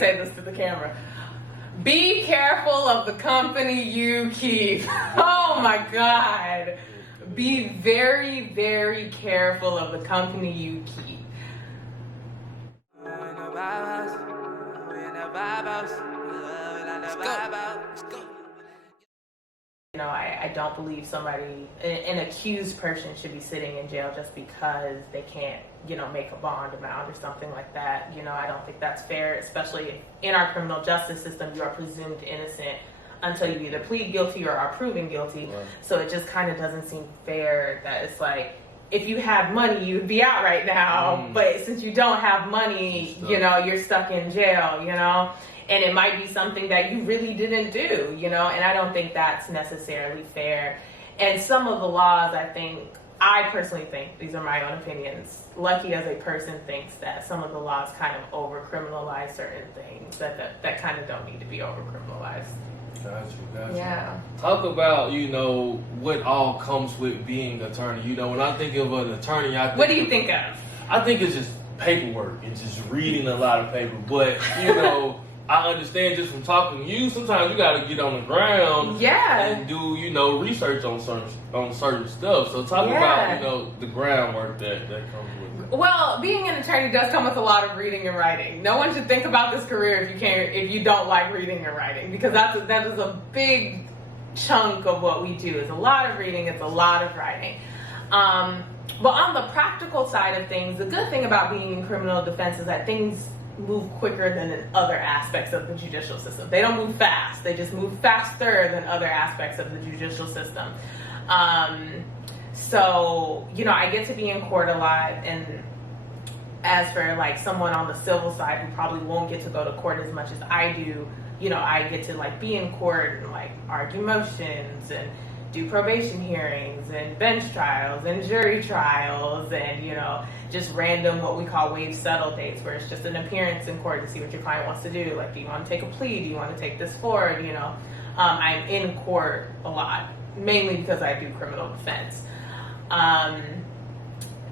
me say this to the camera. Be careful of the company you keep. Oh my God. Be very, very careful of the company you keep. You know, I don't believe an accused person should be sitting in jail just because they can't, make a bond amount or something like that. I don't think that's fair, especially in our criminal justice system. You are presumed innocent until you either plead guilty or are proven guilty. Right. So it just kind of doesn't seem fair that it's like, if you had money, you'd be out right now. But since you don't have money, you're stuck in jail, And it might be something that you really didn't do, and I don't think that's necessarily fair. And some of the laws, I personally think, these are my own opinions, Luckie as a person thinks that some of the laws kind of over-criminalize certain things that kind of don't need to be over-criminalized. Gotcha. Yeah. Talk about, what all comes with being an attorney. When I think of an attorney, what do you think of? I think it's just paperwork and just reading a lot of paper. But, I understand just from talking to you, sometimes you got to get on the ground and do, research on certain stuff. So talk about, the groundwork that comes with it. Well, being an attorney does come with a lot of reading and writing. No one should think about this career if you don't like reading and writing, because that is a big chunk of what we do. It's a lot of reading, it's a lot of writing. But on the practical side of things, the good thing about being in criminal defense is that things move quicker than in other aspects of the judicial system. They don't move fast. They just move faster than other aspects of the judicial system. So, I get to be in court a lot, and as for like someone on the civil side who probably won't get to go to court as much as I do, I get to be in court and argue motions and do probation hearings and bench trials and jury trials and, just random what we call waive settle dates, where it's just an appearance in court to see what your client wants to do. Like, do you want to take a plea? Do you want to take this forward? I'm in court a lot, mainly because I do criminal defense.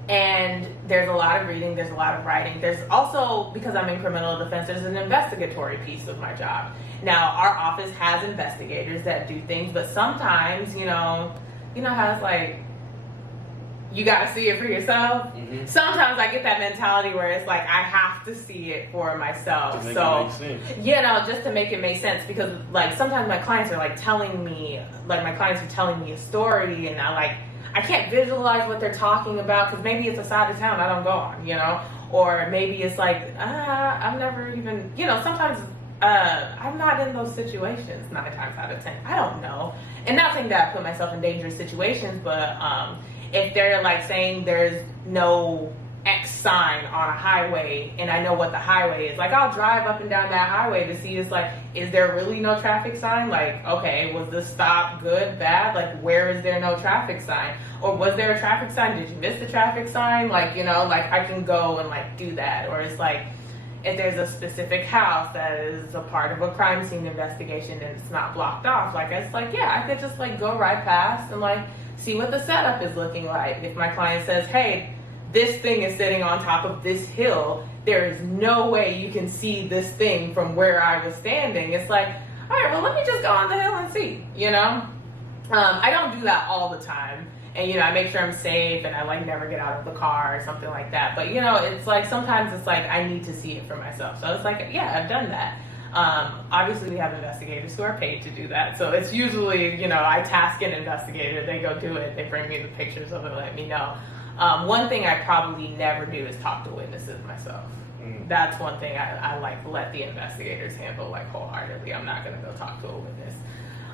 And there's a lot of reading, there's a lot of writing. There's also, because I'm in criminal defense, there's an investigatory piece of my job. Now, our office has investigators that do things, but sometimes, how it's you got to see it for yourself. Mm-hmm. Sometimes I get that mentality where it's I have to see it for myself. To make it make sense. Just to make it make sense, because sometimes my clients are telling me, a story, and I can't visualize what they're talking about, because maybe it's a side of town I don't go on, or maybe it's I've never even, sometimes I'm not in those situations 9 times out of 10. I don't know. And not saying that I put myself in dangerous situations, but if they're saying there's no X sign on a highway and I know what the highway is, I'll drive up and down that highway to see is there really no traffic sign? Okay, was the stop good, bad? Where is there no traffic sign? Or was there a traffic sign? Did you miss the traffic sign? I can go and do that. Or it's if there's a specific house that is a part of a crime scene investigation and it's not blocked off, I could just go right past and see what the setup is looking like. If my client says, hey, this thing is sitting on top of this hill, there is no way you can see this thing from where I was standing. It's all right, well, let me just go on the hill and see, I don't do that all the time. And, I make sure I'm safe and I never get out of the car or something like that. But, it's sometimes it's I need to see it for myself. So it's yeah, I've done that. Obviously we have investigators who are paid to do that. So it's usually, I task an investigator, they go do it, they bring me the pictures of it, let me know. One thing I probably never do is talk to witnesses myself. That's one thing I let the investigators handle wholeheartedly. I'm not gonna go talk to a witness.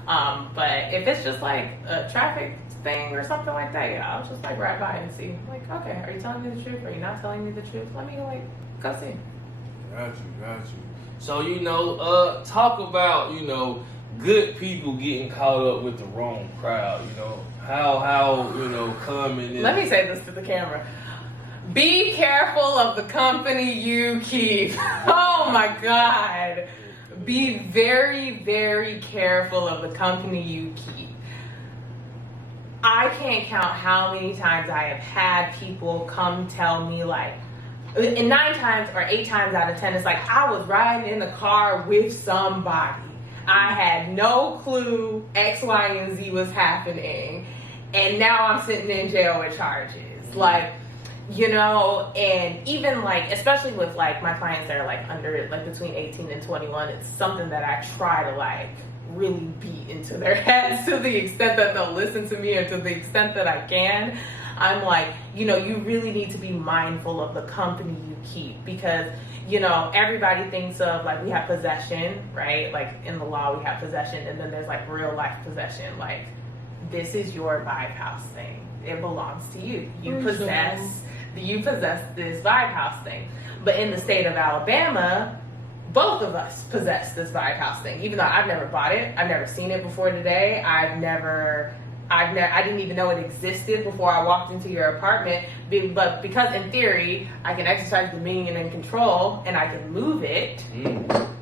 But if it's just a traffic thing or something like that, I'll just ride by and see. Okay, are you telling me the truth? Are you not telling me the truth? Let me go see. Got you. So, talk about, good people getting caught up with the wrong crowd, how common is... Let me say this to the camera. Be careful of the company you keep. Oh my God. Be very, very careful of the company you keep. I can't count how many times I have had people come tell me And 9 times or 8 times out of 10, it's like I was riding in the car with somebody. I had no clue X, Y, and Z was happening. And now I'm sitting in jail with charges. Like, you know, and even like, especially with like my clients that are like under, like between 18 and 21, it's something that I try to like really beat into their heads to the extent that they'll listen to me and to the extent that I can. I'm like, you know, you really need to be mindful of the company you keep, because, you know, everybody thinks of like we have possession, right? Like in the law we have possession, and then there's like real life possession. Like, this is your vibe house thing. It belongs to you. You possess this vibe house thing. But in the state of Alabama, both of us possess this vibe house thing. Even though I've never bought it, I've never seen it before today. I didn't even know it existed before I walked into your apartment. But because in theory, I can exercise dominion and control and I can move it,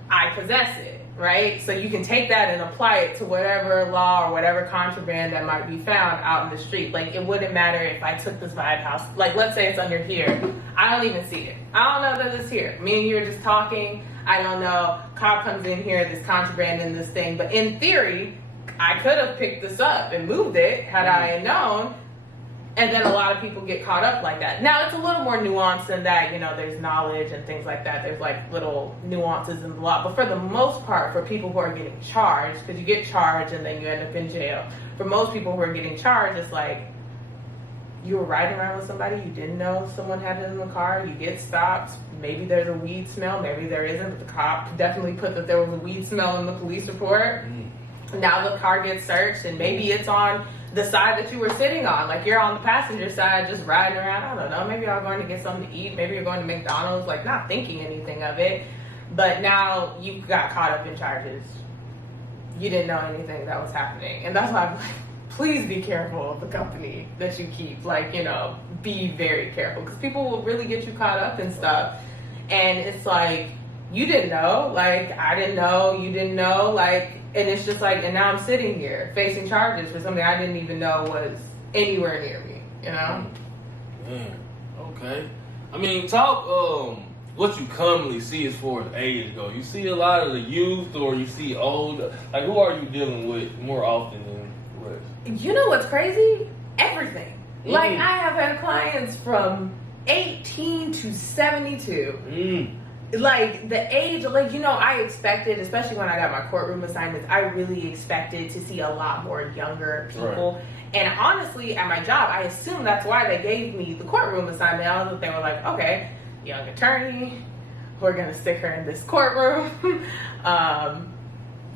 I possess it, right? So you can take that and apply it to whatever law or whatever contraband that might be found out in the street. Like, it wouldn't matter if I took this vibe house, like let's say it's under here. I don't even see it. I don't know that it's here. Me and you are just talking. I don't know. Cop comes in here, there's contraband in this thing. But in theory, I could have picked this up and moved it had I known. And then a lot of people get caught up like that. Now, it's a little more nuanced than that. You know, there's knowledge and things like that. There's like little nuances in the law. But for the most part, for people who are getting charged, because you get charged and then you end up in jail. For most people who are getting charged, it's like you were riding around with somebody, you didn't know someone had it in the car, you get stopped. Maybe there's a weed smell, maybe there isn't. But the cop definitely put that there was a weed smell in the police report. Now the car gets searched, and maybe it's on the side that you were sitting on. Like, you're on the passenger side just riding around. I don't know. Maybe you're going to get something to eat. Maybe you're going to McDonald's, like not thinking anything of it. But now you got caught up in charges. You didn't know anything that was happening. And that's why I'm like, please be careful of the company that you keep. Like, you know, be very careful. Because people will really get you caught up in stuff. And it's like, you didn't know. Like, I didn't know. You didn't know. Like, and it's just like, and now I'm sitting here facing charges for something I didn't even know was anywhere near me, you know? Man, okay. I mean, talk what you commonly see as far as age go. You see a lot of the youth, or you see older. Like, who are you dealing with more often than what? You know what's crazy? Everything. Like, I have had clients from 18 to 72. Like, the age, like, you know, I expected, especially when I got my courtroom assignments, I really expected to see a lot more younger people. Right. And honestly, at my job, I assumed that's why they gave me the courtroom assignment. I was, they were like, okay, young attorney, we're going to stick her in this courtroom.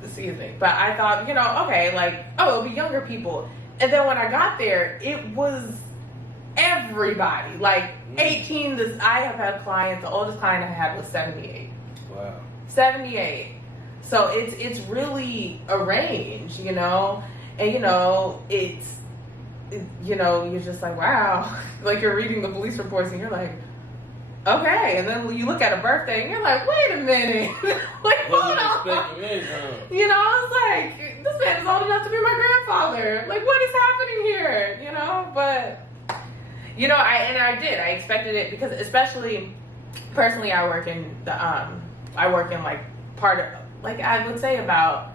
Excuse me. But I thought, you know, okay, like, oh, it'll be younger people. And then when I got there, it was everybody. Like, 18, I have had clients, the oldest client I had was 78. Wow. 78. So it's really a range, you know? And, you know, you know, you're just like, wow. Like, you're reading the police reports and you're like, okay. And then you look at a birthday and you're like, wait a minute. Like, hold on. You know, I was like, this man is old enough to be my grandfather. Like, what is happening here? You know? But, you know, I did. I expected it because, especially, personally, I work in like part of, like, I would say about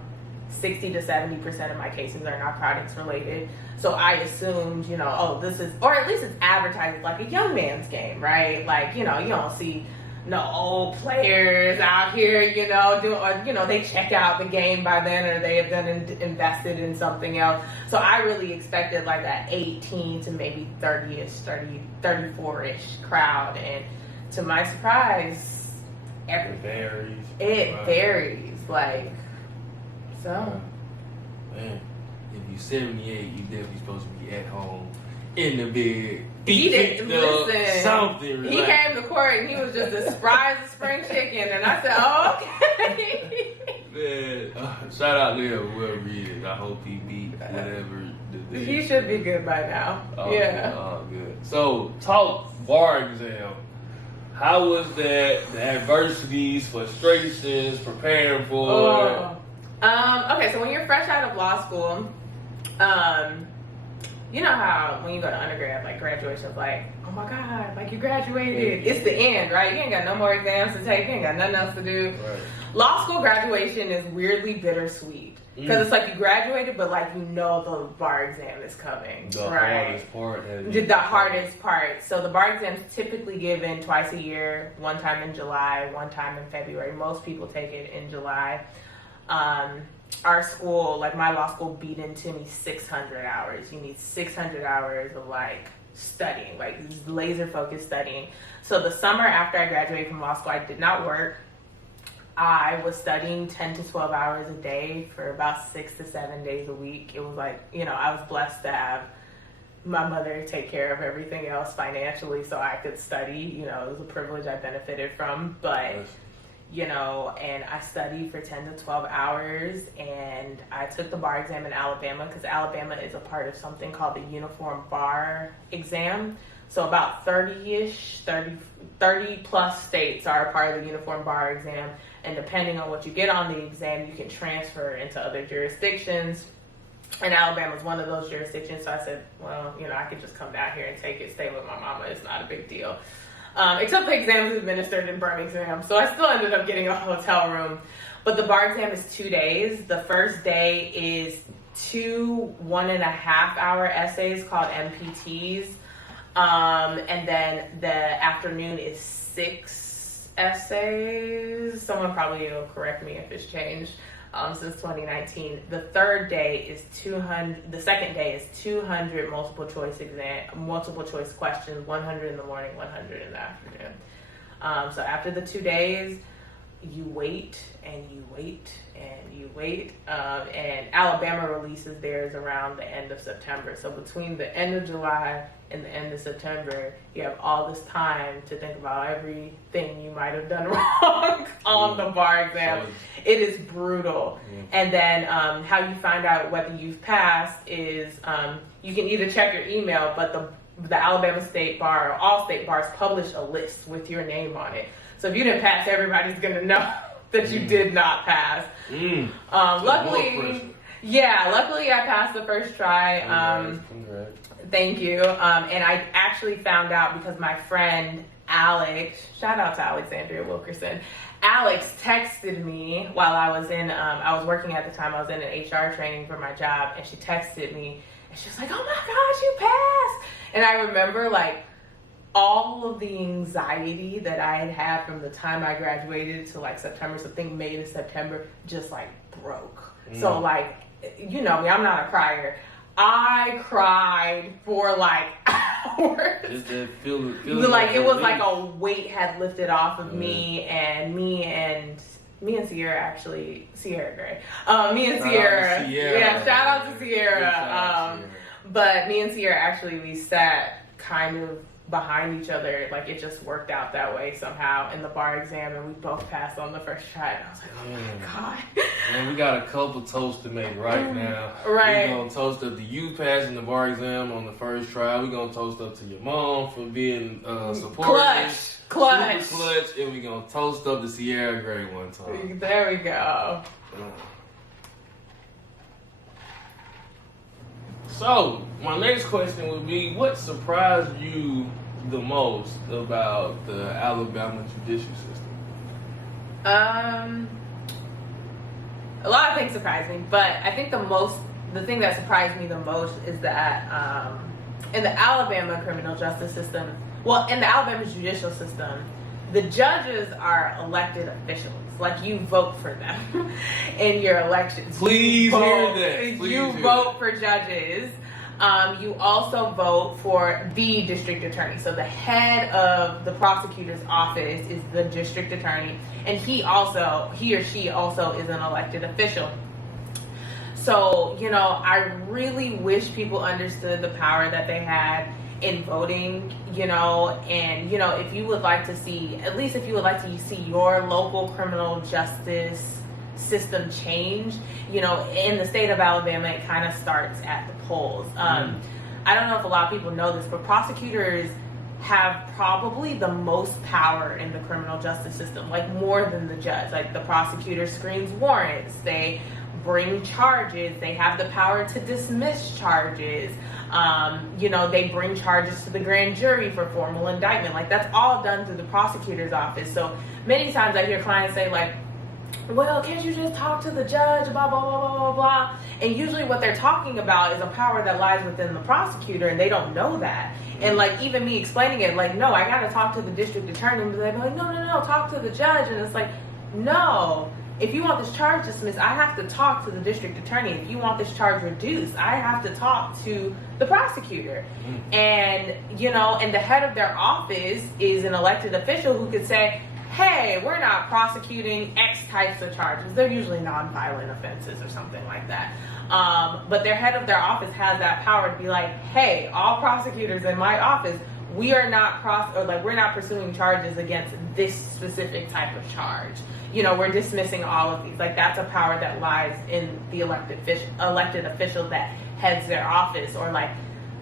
60 to 70% of my cases are narcotics related. So I assumed, you know, oh, this is, or at least it's advertised like a young man's game, right? Like, you know, you don't see no old players out here, you know, doing, or, you know, they check out the game by then, or they have been invested in something else. So I really expected like that 18 to maybe 30-ish, 34-ish crowd. And to my surprise, it varies. It varies, like, so. Man, if you're 78, you definitely supposed to be at home in the bed. He didn't listen. Something. He came to court and he was just as spry as a spring chicken, and I said, "Oh, okay." Man, shout out to whoever he is. I hope he beat whatever. He should be good by now. Oh, yeah. Oh, good. So, talk bar exam. How was that? The adversities, frustrations, preparing for. Okay, so when you're fresh out of law school, you know how when you go to undergrad, like graduation's like, oh my God, like you graduated. It's the end, right? You ain't got no more exams to take. You ain't got nothing else to do. Right. Law school graduation is weirdly bittersweet. Because it's like you graduated, but like you know the bar exam is coming. The hardest part. The hardest part. So the bar exam is typically given twice a year, one time in July, one time in February. Most people take it in July. Our school, like my law school, beat into me 600 hours. You need 600 hours of like studying, like laser focused studying. So the summer after I graduated from law school, I did not work. I was studying 10 to 12 hours a day for about 6 to 7 days a week. It was like, you know, I was blessed to have my mother take care of everything else financially so I could study. You know, it was a privilege I benefited from. But, you know, and I studied for 10 to 12 hours, and I took the bar exam in Alabama because Alabama is a part of something called the Uniform Bar Exam. So about 30 plus states are a part of the Uniform Bar Exam. And depending on what you get on the exam, you can transfer into other jurisdictions. And Alabama is one of those jurisdictions. So I said, well, you know, I could just come down here and take it, stay with my mama. It's not a big deal. Except the exam is administered in Birmingham. So I still ended up getting a hotel room. But the bar exam is 2 days. The first day is 2 1.5-hour essays called MPTs. And then the afternoon is 6 essays. Someone probably will correct me if it's changed since 2019. The third day is 200. The second day is 200 multiple choice questions, 100 in the morning, 100 in the afternoon. So after the 2 days, you wait and you wait and you wait. And Alabama releases theirs around the end of September. So between the end of July and the end of September, you have all this time to think about everything you might have done wrong on the bar exam. It is brutal. And then how you find out whether you've passed is you can either check your email, but the Alabama State Bar, or all state bars, publish a list with your name on it. So if you didn't pass, everybody's going to know that you did not pass. Luckily I passed the first try. Congrats. Thank you. And I actually found out because my friend Alex, shout out to Alexandria Wilkerson, Alex texted me while I was I was working at the time, I was in an HR training for my job, and she texted me, and she was like, oh my gosh, you passed. And I remember like all of the anxiety that I had from the time I graduated to like September, so I think May to September, just like broke. So like, you know me, I'm not a crier. I cried for like hours. Just that feeling like it was like a weight had lifted off of me and Sierra actually, Sierra Gray. Me and Sierra. Yeah, shout out to Sierra. But me and Sierra actually, we sat kind of behind each other. Like it just worked out that way somehow in the bar exam, and we both passed on the first try. And I was like, oh my God. Man, we got a couple toasts to make right now. Right. We're going to toast up to you passing the bar exam on the first try. We're going to toast up to your mom for being supportive. Clutch. Super clutch. And we're going to toast up to Sierra Gray one time. There we go. So, my next question would be, what surprised you the most about the Alabama judicial system? A lot of things surprised me, but I think the thing that surprised me the most is that in the Alabama criminal justice system, well, in the Alabama judicial system, the judges are elected officials. Like, you vote for them in your elections. Please hear that. You vote for judges. You also vote for the district attorney. So the head of the prosecutor's office is the district attorney, and he or she also is an elected official. So, you know, I really wish people understood the power that they had in voting, you know, and, you know, if you would like to see your local criminal justice system change, you know, in the state of Alabama, it kind of starts at the polls. I don't know if a lot of people know this, but prosecutors have probably the most power in the criminal justice system, like more than the judge. Like the prosecutor screens warrants, they bring charges, they have the power to dismiss charges. They bring charges to the grand jury for formal indictment. Like that's all done through the prosecutor's office. So many times I hear clients say like, well, can't you just talk to the judge, blah, blah, blah, blah, blah, blah. And usually what they're talking about is a power that lies within the prosecutor, and they don't know that. And like even me explaining it, like, no, I got to talk to the district attorney. And they're like, no, talk to the judge. And it's like, no, if you want this charge dismissed, I have to talk to the district attorney. If you want this charge reduced, I have to talk to the prosecutor. And, and the head of their office is an elected official who could say, hey, we're not prosecuting X types of charges. They're usually nonviolent offenses or something like that. But their head of their office has that power to be like, hey, all prosecutors in my office, we're not pursuing charges against this specific type of charge. We're dismissing all of these. Like that's a power that lies in the elected official that heads their office. Or like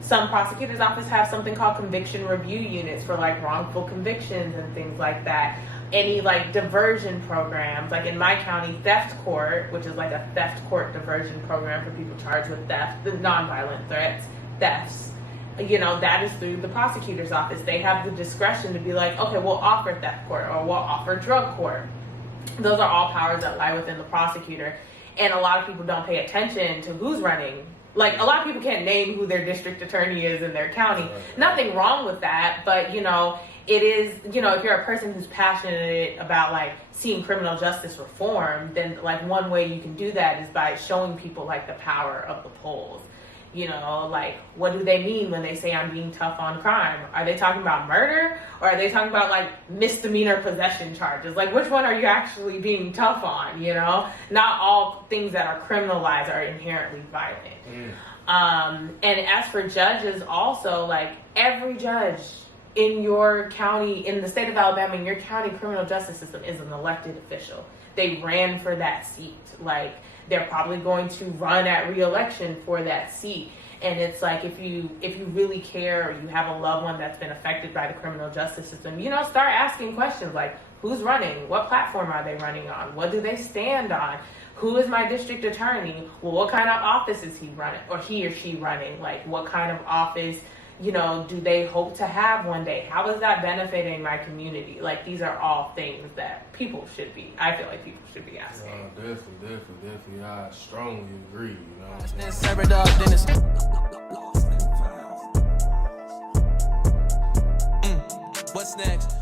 some prosecutors' office have something called conviction review units for like wrongful convictions and things like that. Any like diversion programs, like in my county, theft court, which is like a theft court diversion program for people charged with theft, the nonviolent thefts, that is through the prosecutor's office. They have the discretion to be like, okay, we'll offer theft court or we'll offer drug court. Those are all powers that lie within the prosecutor. And a lot of people don't pay attention to who's running. Like a lot of people can't name who their district attorney is in their county. Nothing wrong with that, but it is, if you're a person who's passionate about like seeing criminal justice reform, then like one way you can do that is by showing people like the power of the polls. Like what do they mean when they say I'm being tough on crime? Are they talking about murder or are they talking about like misdemeanor possession charges? Like which one are you actually being tough on? Not all things that are criminalized are inherently violent. And as for judges also, like every judge in your county, in the state of Alabama, in your county criminal justice system is an elected official. They ran for that seat. Like they're probably going to run at re-election for that seat. And it's like if you really care or you have a loved one that's been affected by the criminal justice system, start asking questions like who's running? What platform are they running on? What do they stand on? Who is my district attorney? Well, what kind of office is he running or he or she running? Like what kind of office do they hope to have one day? How is that benefiting my community? Like these are all things that I feel like people should be asking. Definitely. I strongly agree, What's next?